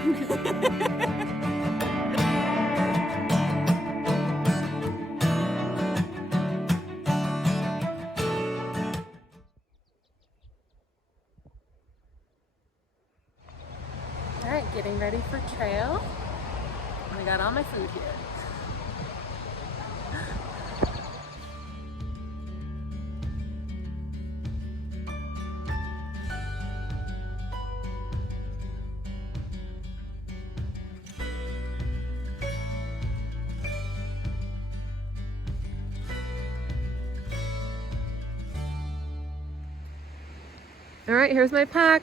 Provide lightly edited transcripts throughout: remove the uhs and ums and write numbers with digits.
All right, getting ready for trail. I got all my food here. All right, here's my pack.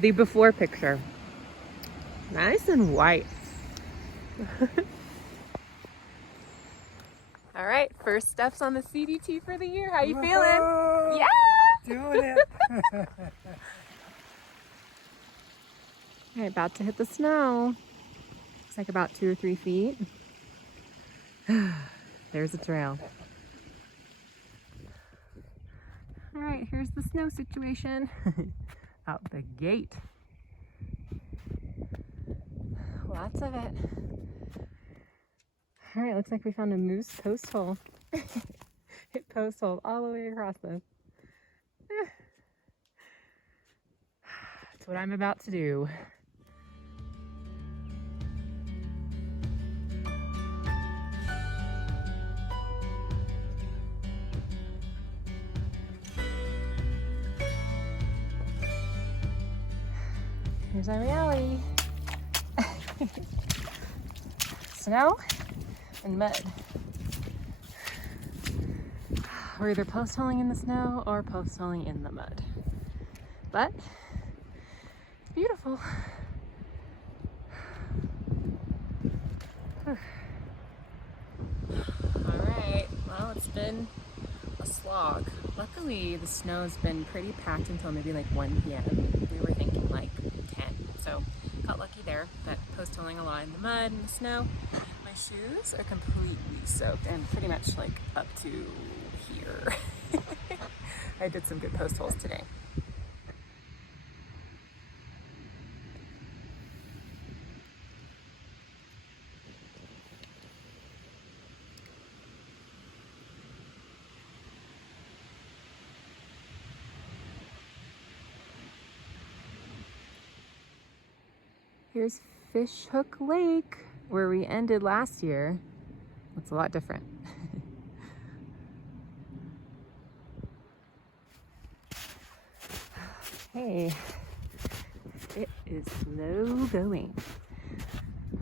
The before picture. Nice and white. All right, first steps on the CDT for the year. How you feeling? Yeah! Doing it. All right, about to hit the snow. Looks like about 2 or 3 feet. There's a trail. All right, here's the snow situation. Out the gate. Lots of it. All right, looks like we found a moose post hole. Hit post hole all the way across this. That's what I'm about to do. Here's our reality. Snow and mud. We're either post-holing in the snow or post-holing in the mud. But it's beautiful. All right, well, it's been a slog. Luckily, the snow's been pretty packed until maybe like 1 p.m. We were thinking like 10, so got lucky there, but post-holing a lot in the mud and the snow. My shoes are completely soaked and pretty much like up to here. I did some good post holes today. Here's Fish Hook Lake, where we ended last year. It's a lot different. Hey, it is slow going.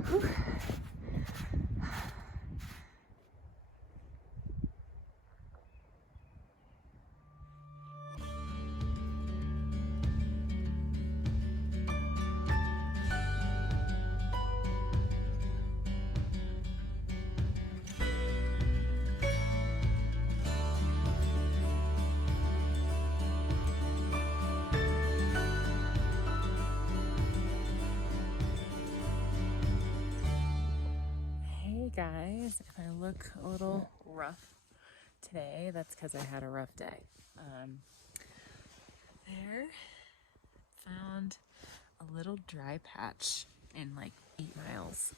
Whew. Guys, if I look a little rough today, that's because I had a rough day. There, found a little dry patch in like 8 miles.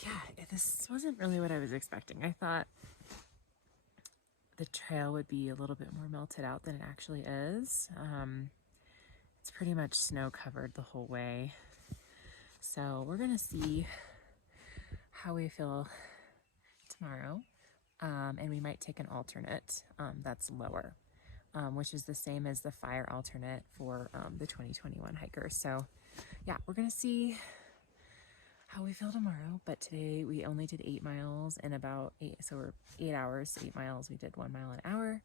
Yeah, this wasn't really what I was expecting. I thought the trail would be a little bit more melted out than it actually is. It's pretty much snow covered the whole way. So we're gonna see how we feel tomorrow, and we might take an alternate that's lower, which is the same as the fire alternate for the 2021 hikers. So yeah, we're gonna see how we feel tomorrow, but today we only did 8 miles in about 8, so we're 8 hours, 8 miles. We did 1 mile an hour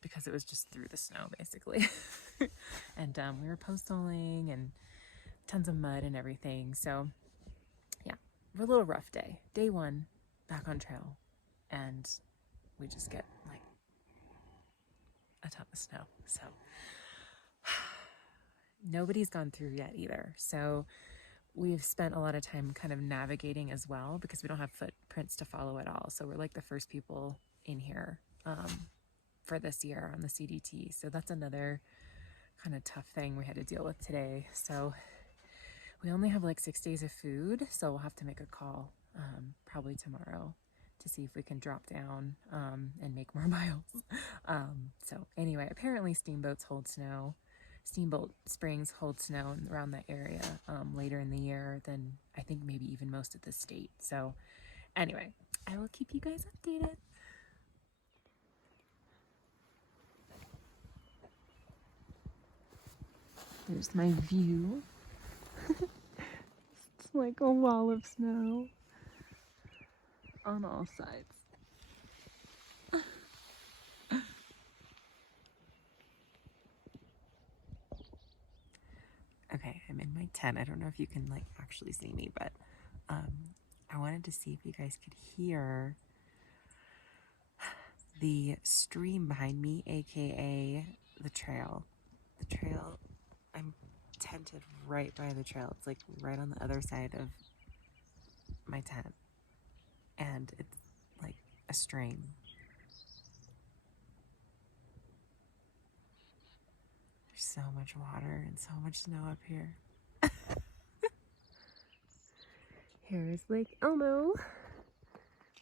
because it was just through the snow basically. And we were post-holing and tons of mud and everything. So yeah, we're a little rough day. Day 1, back on trail, and we just get like a ton of snow. So nobody's gone through yet either. So we've spent a lot of time kind of navigating as well because we don't have footprints to follow at all. So we're like the first people in here for this year on the CDT. So that's another kind of tough thing we had to deal with today. So we only have like 6 days of food, so we'll have to make a call probably tomorrow to see if we can drop down and make more miles. So anyway, apparently Steamboat Springs hold snow around that area later in the year than I think maybe even most of the state. So anyway, I will keep you guys updated. There's my view. It's like a wall of snow on all sides. Okay, I'm in my tent. I don't know if you can like actually see me, but I wanted to see if you guys could hear the stream behind me, aka the trail. The trail, I'm tented right by the trail. It's like right on the other side of my tent. And it's like a stream. There's so much water and so much snow up here. Here is Lake Elmo.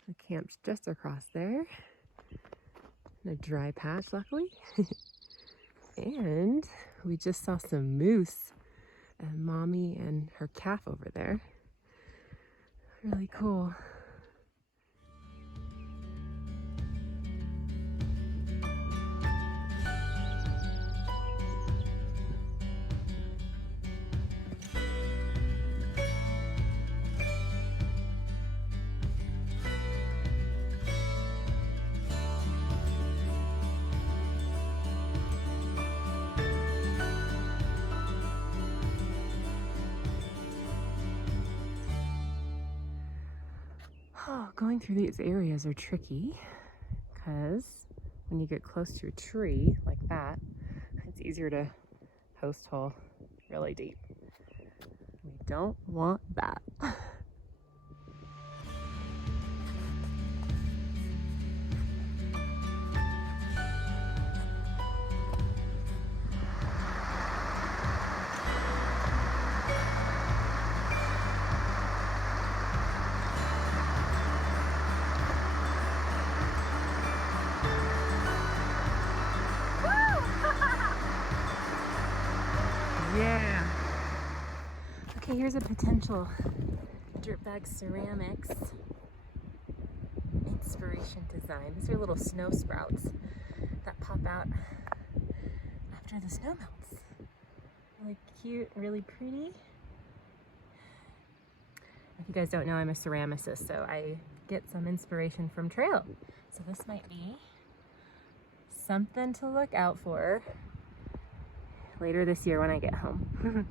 The camp's just across there. In a dry patch, luckily. And we just saw some moose and mommy and her calf over there. Really cool. Oh, going through these areas are tricky because when you get close to a tree like that, it's easier to post hole really deep. We don't want that. Yeah. Okay, here's a potential Dirtbag Ceramics inspiration design. These are little snow sprouts that pop out after the snow melts. Really cute, really pretty. If you guys don't know, I'm a ceramicist, so I get some inspiration from trail. So this might be something to look out for later this year when I get home.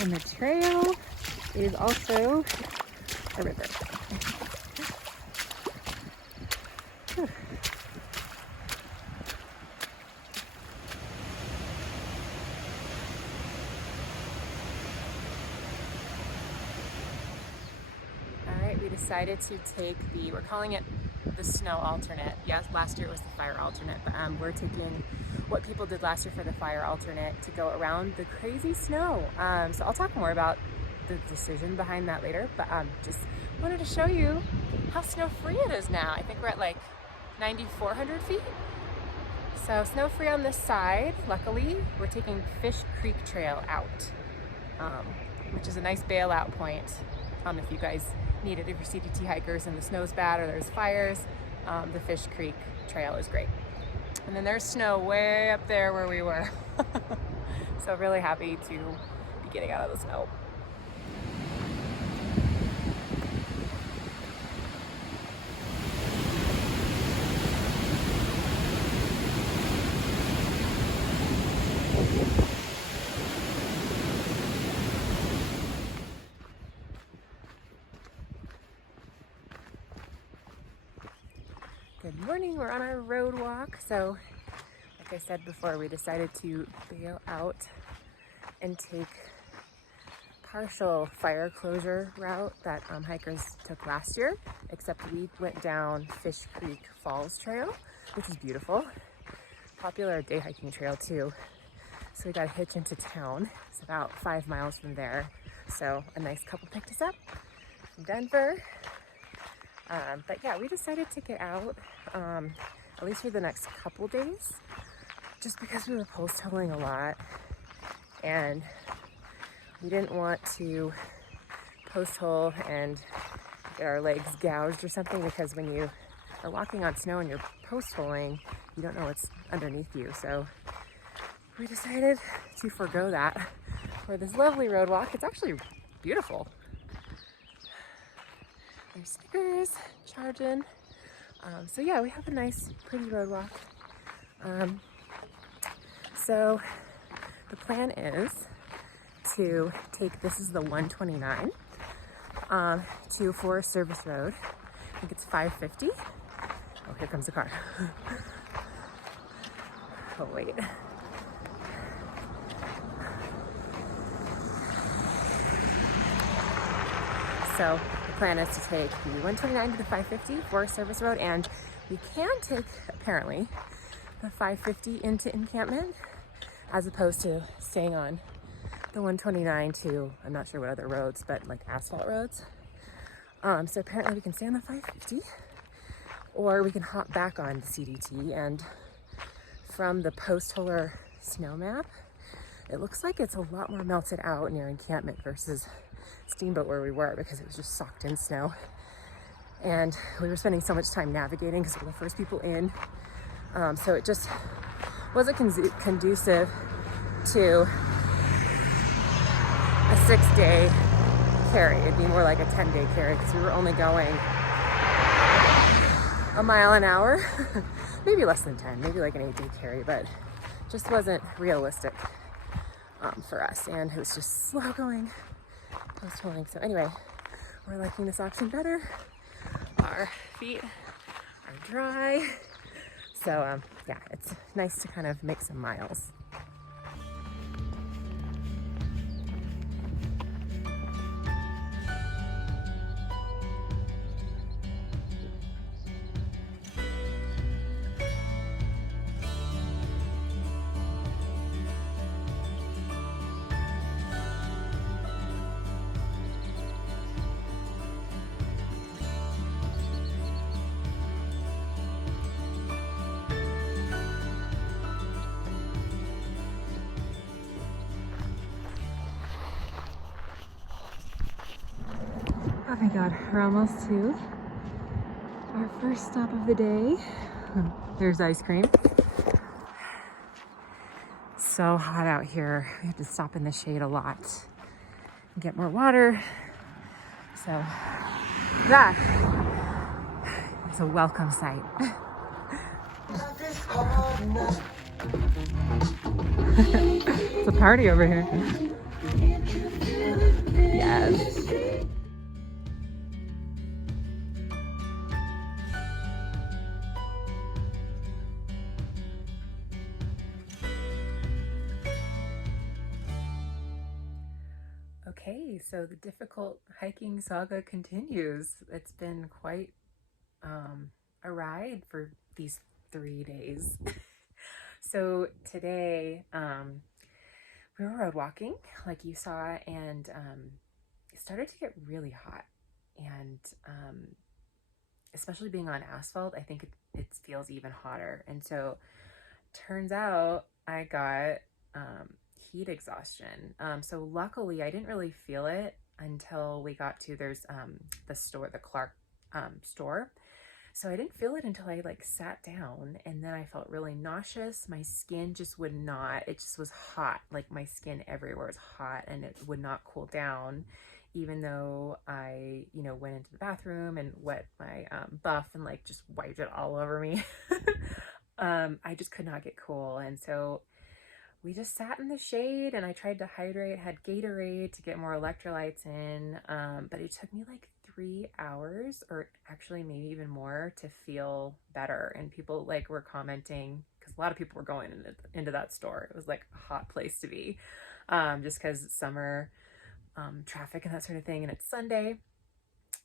And the trail is also a river. Alright, we decided to take we're calling it the snow alternate. Yes, last year it was the fire alternate, but we're taking what people did last year for the fire alternate to go around the crazy snow. So I'll talk more about the decision behind that later, but just wanted to show you how snow-free it is now. I think we're at like 9,400 feet. So snow-free on this side. Luckily, we're taking Fish Creek Trail out, which is a nice bailout point if you guys need it, if you're CDT hikers and the snow's bad or there's fires. The Fish Creek Trail is great. And then there's snow way up there where we were. So really happy to be getting out of the snow. Good morning, we're on our road walk. So like I said before, we decided to bail out and take partial fire closure route that hikers took last year, except we went down Fish Creek Falls Trail, which is beautiful. popular day hiking trail too. So we got a hitch into town. It's about 5 miles from there. So a nice couple picked us up from Denver. But yeah, we decided to get out, at least for the next couple days, just because we were post holing a lot and we didn't want to post hole and get our legs gouged or something, because when you are walking on snow and you're post holing, you don't know what's underneath you. So we decided to forego that for this lovely road walk. It's actually beautiful. There's Snickers charging. So yeah, we have a nice, pretty road walk. So the plan is to take, this is the 129 to Forest Service Road. I think it's 550. Oh, here comes the car. Oh, wait. So the plan is to take the 129 to the 550 Forest Service Road, and we can take, apparently, the 550 into Encampment, as opposed to staying on the 129 to, I'm not sure what other roads, but like asphalt roads. So apparently we can stay on the 550, or we can hop back on the CDT. And from the post-holer snow map, it looks like it's a lot more melted out near Encampment versus Steamboat where we were, because it was just socked in snow. And we were spending so much time navigating because we were the first people in. So it just wasn't conducive to a 6-day carry. It'd be more like a 10-day carry, because we were only going a mile an hour. Maybe less than 10, maybe like an 8-day carry, but just wasn't realistic for us. And it was just slow going, post holing. So anyway, we're liking this option better. Our feet are dry. So yeah, it's nice to kind of make some miles. Oh my God, we're almost to our first stop of the day. There's ice cream. So hot out here. We have to stop in the shade a lot and get more water. So that is a welcome sight. It's a party over here. Yes. Okay, so the difficult hiking saga continues. It's been quite a ride for these 3 days. So today we were road walking, like you saw, and it started to get really hot. And especially being on asphalt, I think it feels even hotter. And so turns out I got heat exhaustion. So luckily I didn't really feel it until we got to, there's the store, the Clark store. So I didn't feel it until I like sat down, and then I felt really nauseous. My skin just would not, it just was hot. Like my skin everywhere was hot and it would not cool down, even though I, you know, went into the bathroom and wet my buff and like just wiped it all over me. I just could not get cool. And so we just sat in the shade and I tried to hydrate, had Gatorade to get more electrolytes in, but it took me like 3 hours, or actually maybe even more, to feel better. And people like were commenting, because a lot of people were going into that store. It was like a hot place to be, just because summer traffic and that sort of thing, and it's Sunday.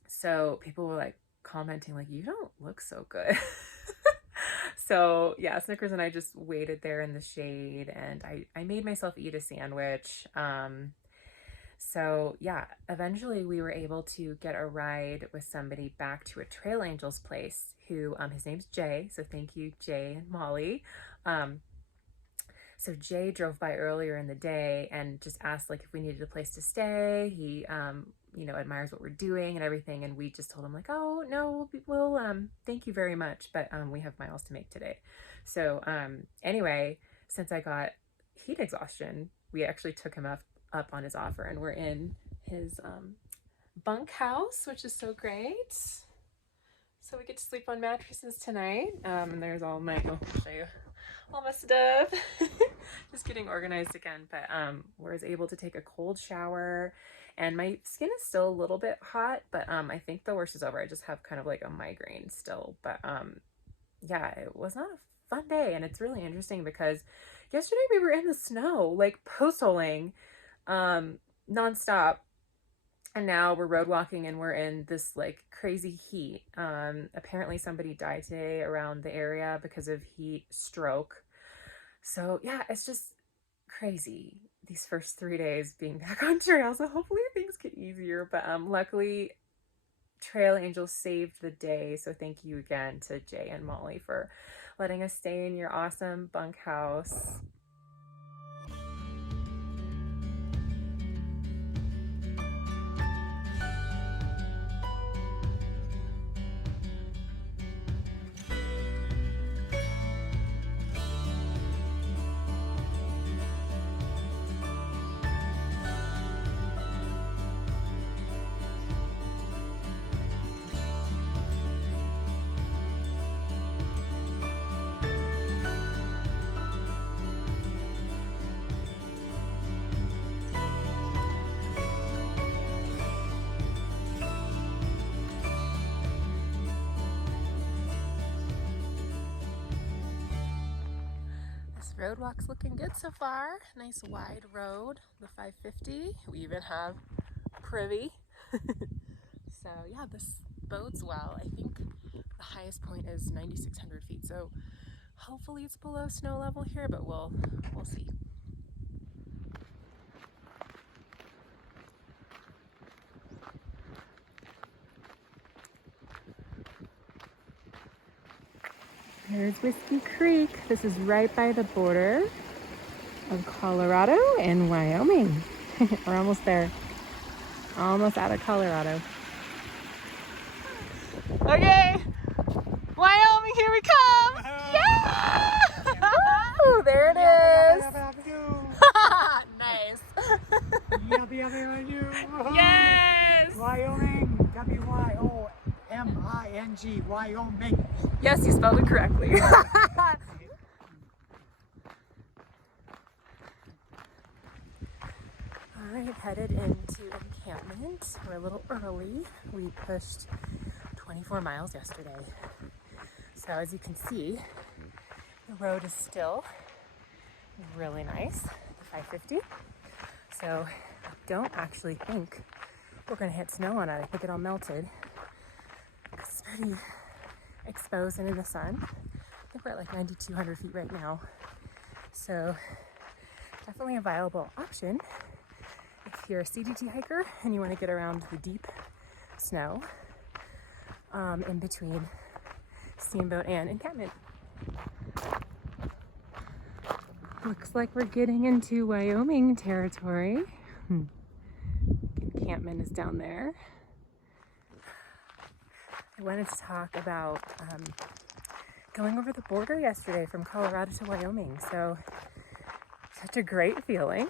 So people were like commenting like, you don't look so good. So yeah, Snickers and I just waited there in the shade, and I made myself eat a sandwich. So yeah, eventually we were able to get a ride with somebody back to a Trail Angels place who, his name's Jay. So thank you, Jay and Molly. So Jay drove by earlier in the day and just asked like if we needed a place to stay. He, you know, admires what we're doing and everything. And we just told him like, oh no, we'll thank you very much. But we have miles to make today. So anyway, since I got heat exhaustion, we actually took him up on his offer, and we're in his bunk house, which is so great. So we get to sleep on mattresses tonight. And there's all my, I'll show you all my stuff. Just getting organized again, but was able to take a cold shower, and my skin is still a little bit hot, but I think the worst is over. I just have kind of like a migraine still, but yeah, it was not a fun day. And it's really interesting because yesterday we were in the snow, like post-holing nonstop, and now we're road walking and we're in this like crazy heat. Apparently somebody died today around the area because of heat stroke. So yeah, it's just crazy these first 3 days being back on trail. So hopefully things get easier, but luckily Trail Angels saved the day. So thank you again to Jay and Molly for letting us stay in your awesome bunkhouse. Road walk's looking good so far. Nice wide road, the 550. We even have privy. So yeah, this bodes well. I think the highest point is 9,600 feet. So hopefully it's below snow level here, but we'll see. There's Whiskey Creek. This is right by the border of Colorado and Wyoming. We're almost there. Almost out of Colorado. Okay, Wyoming, here we come. Yeah! Woo, there it is. Nice. Yes. Wyoming, W-Y-O-M-I-N-G, Wyoming. Yes, you spelled it correctly. All right, headed into Encampment. We're a little early. We pushed 24 miles yesterday. So as you can see, the road is still really nice, the 550. So I don't actually think we're gonna hit snow on it. I think it all melted. It's pretty exposed and in the sun. I think we're at like 9,200 feet right now. So definitely a viable option if you're a CDT hiker and you want to get around the deep snow in between Steamboat and Encampment. Looks like we're getting into Wyoming territory. Encampment is down there. I wanted to talk about going over the border yesterday from Colorado to Wyoming. So such a great feeling.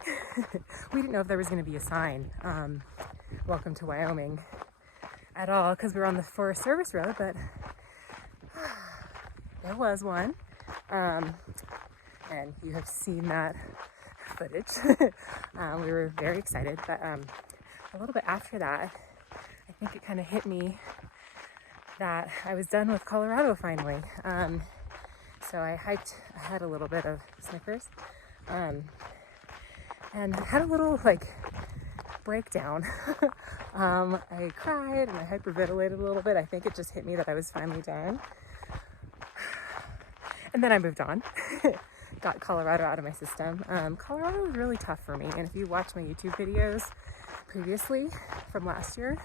We didn't know if there was going to be a sign, welcome to Wyoming, at all, because we were on the Forest Service Road, but there was one. And you have seen that footage. We were very excited, but a little bit after that, I think it kind of hit me that I was done with Colorado finally. So I hiked ahead a little bit of Snickers, and had a little like breakdown. I cried and I hyperventilated a little bit. I think it just hit me that I was finally done. And then I moved on. Got Colorado out of my system. Colorado was really tough for me. And if you watch my YouTube videos previously from last year,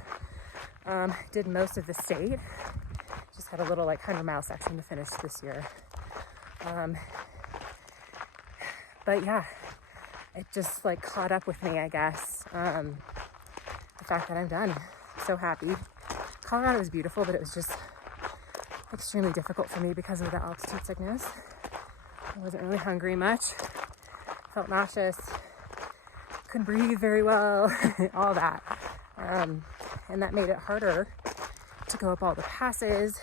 did most of the state. Just had a little like 100-mile section to finish this year. But yeah, it just like caught up with me, I guess. The fact that I'm done. So happy. Colorado was beautiful, but it was just extremely difficult for me because of the altitude sickness. I wasn't really hungry much. Felt nauseous. Couldn't breathe very well. All that. And that made it harder to go up all the passes,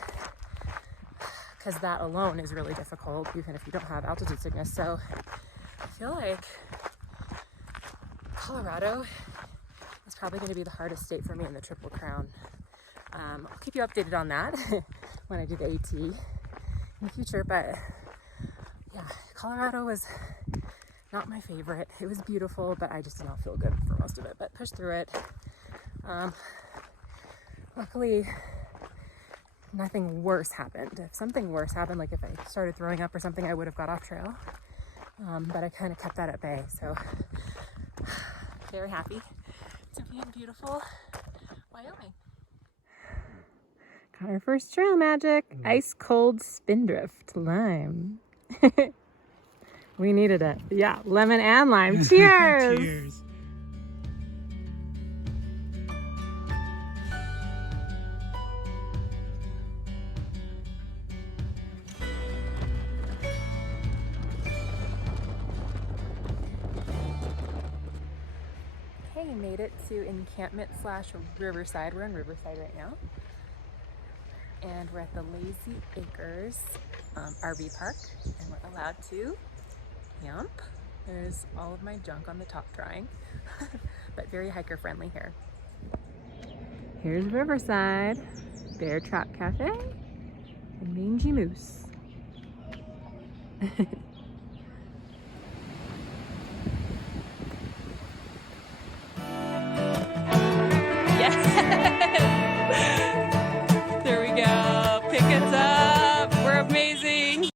because that alone is really difficult, even if you don't have altitude sickness. So I feel like Colorado is probably going to be the hardest state for me in the Triple Crown. I'll keep you updated on that when I do the AT in the future. But yeah, Colorado was not my favorite. It was beautiful, but I just did not feel good for most of it, but pushed through it. Luckily, nothing worse happened. If something worse happened, like if I started throwing up or something, I would have got off trail. But I kind of kept that at bay. So very happy to be in beautiful Wyoming. Got our first trail magic. Ice cold spindrift lime. We needed it. Yeah, lemon and lime. Cheers! Cheers. Okay, made it to Encampment / Riverside. We're in Riverside right now. And we're at the Lazy Acres RV park, and we're allowed to camp. There's all of my junk on the top drying, but very hiker friendly here. Here's Riverside, Bear Trap Cafe, and Mangy Moose.